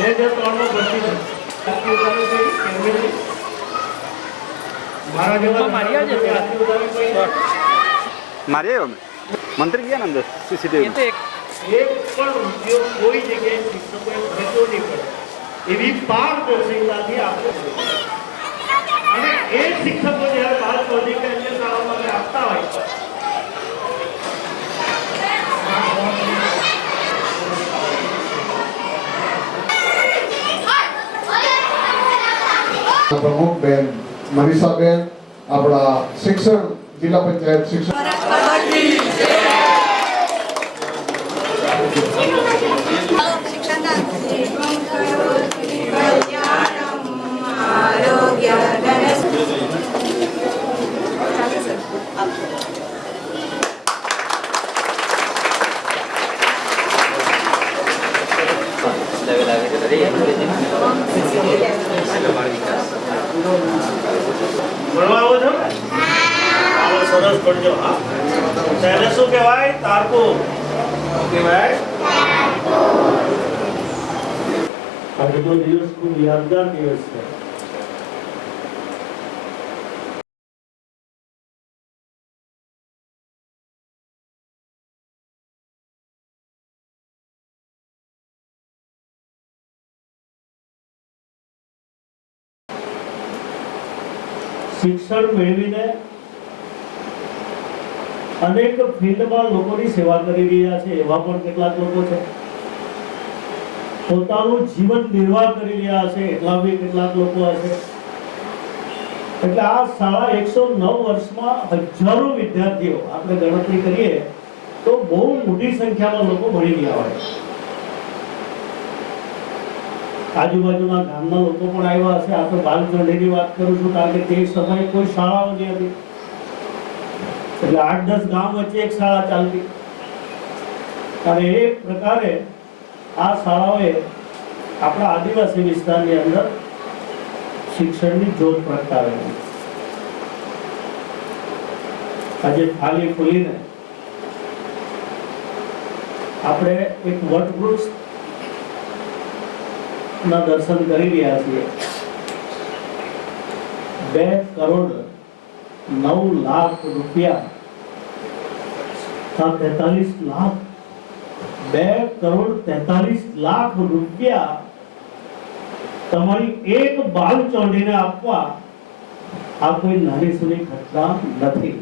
2003 ભરતી છે. મારા જેવા મારી આવજે મારી આવ્યો મંત્રી ગયા ને અંદર સીસીટીવી તો એક પણ રૂપિયો કોઈ જગ્યાએ શિક્ષકોએ ખર્ચો નહીં પડે એવી પારદર્શિતાથી આપણે અને એ શિક્ષકો જ્યારે બહાર શોધી કે અન્ય શાળામાં આપતા હોય प्रमुख बेन मनीषा बेन अपना शिक्षण जिला पंचायत शिक्षण ભણવા આવો છો આવો સરસ ભણજો હા તેને શું કહેવાય તારકો કહેવાય આજનો દિવસ ખૂબ યાદગાર દિવસ છે શિક્ષણ મેળવીને અનેક ફિલ્ડમાં લોકોની સેવા કરી રહ્યા છે એવા પણ કેટલાક લોકો છે પોતાનું જીવન નિર્વાહ કરી રહ્યા છે એટલા બી કેટલાક લોકો હશે એટલે આ શાળા 109 વર્ષમાં હજારો વિદ્યાર્થીઓ આપણે ગણતરી કરીએ તો બહુ મોટી સંખ્યામાં લોકો ભણી રહ્યા હોય આજુબાજુના ગામના લોકો પણ આવ્યા હશે આ તો બાલચંડીની વાત કરું છું કારણ કે તે સમયે કોઈ શાળાઓ નહીં હતી એટલે 8-10 ગામ વચ્ચે એક શાળા ચાલતી અને એ પ્રકારે આ શાળાઓએ આપણા આદિવાસી વિસ્તારની અંદર શિક્ષણની જ્યોત પ્રગટાવેલી આજે થાળી ખોલીને આપણે એક વટવૃક્ષ ના દર્શન કરી રહ્યા છીએ 2,09,00,000 રૂપિયા 43 લાખ 2,43,00,000 રૂપિયા તમારી એક બાલ ચોંડીને આપવા આ કોઈ નાની સુની ઘટના નથી